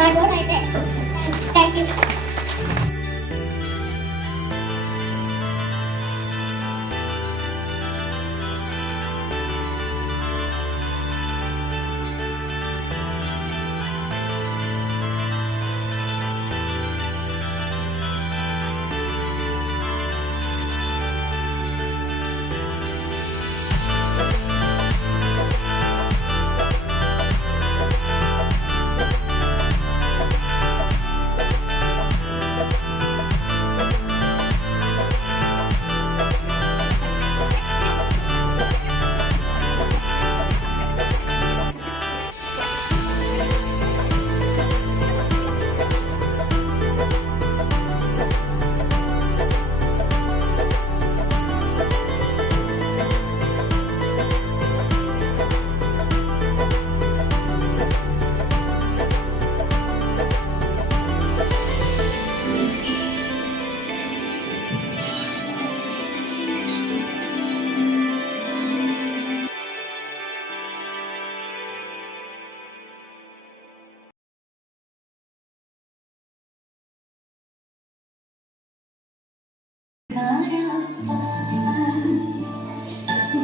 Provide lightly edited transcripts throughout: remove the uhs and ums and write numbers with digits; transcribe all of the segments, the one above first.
Cardboard item. Thank you.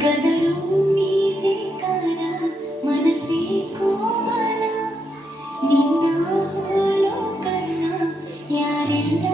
ಗದರು ಮೀಸೆ ಕಾರ ಮನಸ್ಸೇ ಕೋಮಲ ನಿನ್ನ ಹೋಲೋ ಕರ್ಣ ಯಾರೆಲ್ಲ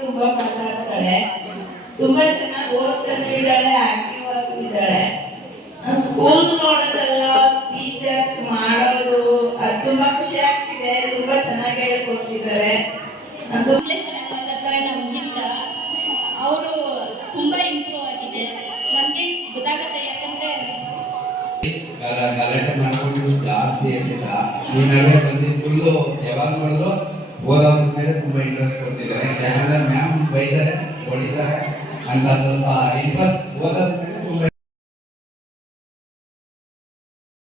ತುಂಬಾ ಮಾತಾಡ್ತಾಳೆ, ತುಂಬಾ ಚೆನ್ನಾಗಿ ಓದ್ತಾನೆ ಇದ್ದಾಳೆ, ಆಕ್ಟಿವ್ ಆಗಿದ್ದಾಳೆ. ಸ್ಕೂಲ್ ನೋಡೋದಲ್ಲ, ಟೀಚರ್ಸ್ ಮಾಡೋದು ಅದು ತುಂಬಾ ಖುಷಿ ಆಗ್ತಿದೆ. ತುಂಬಾ ಚೆನ್ನಾಗಿ ಹೇಳ್ಕೊಡ್ತಿದ್ದಾರೆ. ಚೆನ್ನಾಗಿ ಮಾತಾಡ್ತಾರೆ ನಮ್ಗಿಂತ. ಅವರು ತುಂಬಾ ಇಂಪ್ರೂವ್ ಆಗಿದೆ, ನಮ್ಗೆ ಗೊತ್ತಾಗುತ್ತೆ. ಯಾಕಂದ್ರೆ ಗಲಾಟೆ ಮಾಡ್ಕೊಂಡು ಜಾಸ್ತಿ ಇರ್ತಿಲ್ಲ. ಈ ನಡುವೆ ಬಂದು ಫುಲ್ಲು ಯಾವಾಗ ನೋಡಿದ್ರು ಓದೋದ್ರ ಮೇಲೆ ತುಂಬಾ ಇಂಟ್ರೆಸ್ಟ್ ಕೊಡ್ತಿದ್ದಾರೆ. ಯಾಕಂದ್ರೆ ಮ್ಯಾಮ್ ಬೈತಾರೆ, ಹೊಡಿತಾರೆ ಅಂತ ಸ್ವಲ್ಪ ಇಂಟ್ರೆಸ್ಟ್ ಓದೋದ್ರ ಮೇಲೆ